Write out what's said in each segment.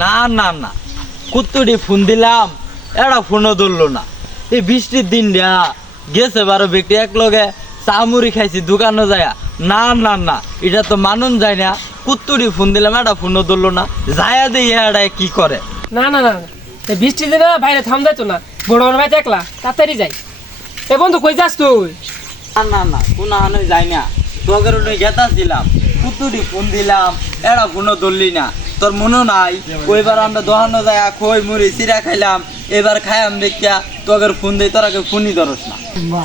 না না না, কুত্তুটি ফোন দিলাম, এটা ফোনও ধরলো না। এই বৃষ্টির দিন গেছে বারো ব্যক্তি এক লগে চামুড়ি খাইছি দোকানে যায়। না না না, এটা তো মানুন যায় না। কুত্তুটি ফোন দিলাম, এটা ফোনও ধরলো না। যায়া দিয়ে এটা কি করে? না না না, এই বৃষ্টির দিনে বাইরে থাম যাইতো না, বড় বড় ভাই একলা তাড়াতাড়ি যাই। এ বন্ধু কই যাস তুই? না না না, কোনো হানো যায় না। তোদের গেতাছিলাম, কুত্তুটি ফোন দিলাম, এটা ফোনও ধরলি না। তোর মনে নাই ওইবার আমরা দোহানো যায় খই মুড়ি চিরা খাইলাম, এবার খাইলাম দেখিয়া তোদের ফোন দিই, তোরা কেউ ফোনই ধরস না।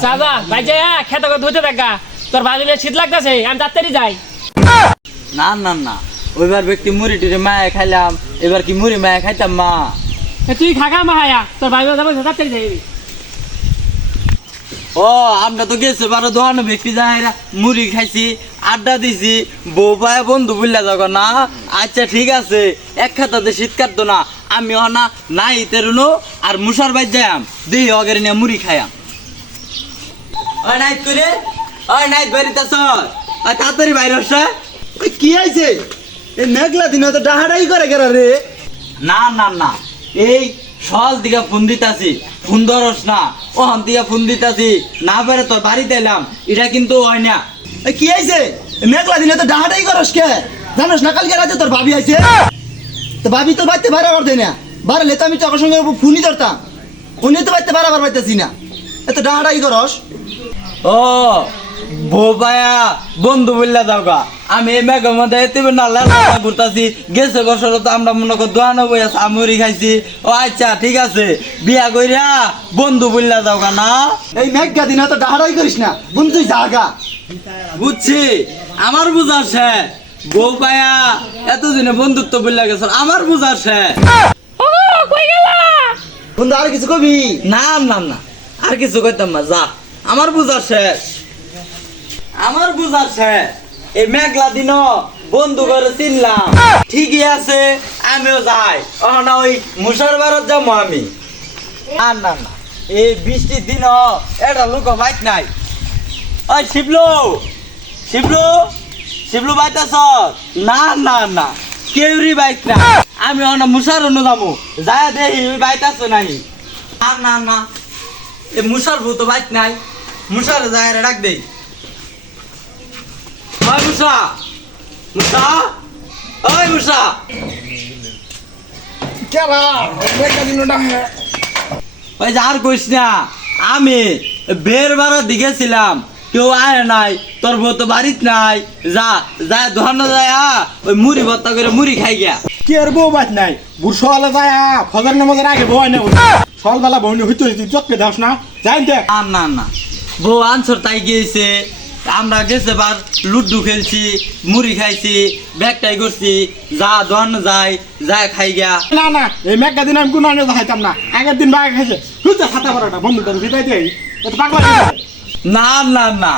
চাচা ভাই যাই খেতে ধুতে দেখা, তোর বাজুলে শীত লাগতেছে, আমি তাড়াতাড়ি যাই। না না না, ওইবার ব্যক্তি মুড়ি টুড়ি মায়া খাইলাম, এবার কি মুড়ি মায়া খাইতাম মা? তুই খাগা মাহায়া, তোর বাজুলে যাবো তাড়াতাড়ি যাই। ও আমরা তো গেছে বারো দোকানে ব্যক্তি যায় মুড়ি খাইছি, আড্ডা দিছি, বউ পায় বন্ধু বুঝলা যাবো না। আচ্ছা ঠিক আছে, এক খাতাতে শীত কাটতো না, আমি না নাই তেরুনো আর মুসার বাইর যাইম দিই অগের নিয়ে মুড়ি খাইয়াম। ওই নাইট করে, ওই নাইট বাড়িতে সর, তাড়াতাড়ি বাইরে আসা। কি আইছে এই মেঘলা দিন তো ডাহাডাই করে গেরা রে? না না না, এই সল দিকে ফোন দিতাছি, ফোন ধরস না। ওখান থেকে ফোন দিতাছি, না পারে তোর বাড়িতে এলাম, এটা কিন্তু হয় না। এই কি আইছে মেঘলা দিনে তো ডাহাডাই করস কে? জানোস না কালকে রাতে তোর ভাবি আইছে, তো ভাবি তো বাড়িতে বাড়াবার দেয় না, বাড়ালে তো আমি চকের সঙ্গে ফোনই ধরতাম, উনি তো বাড়িতে বাড়াবার পাইতেছি না, এত ডাহাডাই করস। ও বোবায়া বন্ধু বললা যাও গা, আমি এই মেঘের মধ্যে তুমি নালা ঘুরতাছি। গেছে বছর তো আমরা মনে কর দোয়ানো বইয়া সামুরি খাইছি। ও আচ্ছা ঠিক আছে, বিয়া কইরা বন্ধু বললা যাও গা না। এই মেঘলা দিনে তো ডাহাডাই করিস না, বন্ধু তুই জাগা। বুঝছি, আমার বুঝার সে বউ পায়া এতদিনে বন্ধুত্ব বললা গেছ, আমার বুঝার সে। বন্ধু আর কিছু কবি? না না না, আর কিছু কইতাম না, যা, আমার বুঝার শেষ, আমার বুঝার শেষ। এই মেঘলা দিন বন্ধু করে চিনলাম, ঠিকই আছে, আমিও যাই। না ওই মুসার বারত যাবো আমি। না না না, এই বৃষ্টির দিন এটা লোক বাইক নাই। ওই শিবলু, শিবলু, শিবলু বাইতাছ? না না না, কেউরি বাইক না, আমি মুসার অন্য যাবো, যায় দেখি ওই বাইতাছ নাই। না না না, এ মুসার বউ তো বাইক নাই, মুসার যায় ডাক দেই। ওই মুসা, মুসা, ওই মুসা। ওই যে আর কইস না, আমি বের বারের দিকে ছিলাম, কেউ আয় নাই, তোর বউ তো বাড়িত নাই, যা যা দোকানে যায় ওই মুড়ি ভর্তা করে মুড়ি খাই গিয়া। কি আর বউ বাদ নাই, বুড় সকালে যায় ফজর নামাজের আগে বউ না, সকালবেলা বউ হইতে হইতে চটকে দাস না, যাই দেখ। না না না, বউ আনসর তাই গিয়েছে, আমরা গেছে বার লুড্ডু খেলছি, মুড়ি খাইছি, ব্যাগটাই করছি, যা দোকান যাই যায় খাই গিয়া। না না, এই মেঘা দিন আমি কোনো আনে খাইতাম না, আগের দিন বাঘ খাইছে হুইতে খাতা পড়াটা বন্ধু তার ভিটাই দেই, পাগলা। না না না,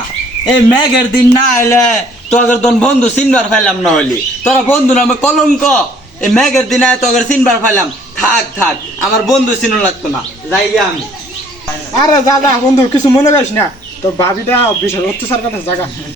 এই মেঘের দিন না এলে তোদের তোর বন্ধু চিনবার পাইলাম না হইলি, তোরা বন্ধু নামে কলঙ্ক। এই মেঘের দিন আয় তোদের চিনবার পাইলাম, থাক থাক, আমার বন্ধু চিনো লাগতো না, যাই গিয়া আমি। আরে যা যা বন্ধু, কিছু মনে করিস না, তোর ভাবিটা বিশাল অত্যাচার কথা জায়গা।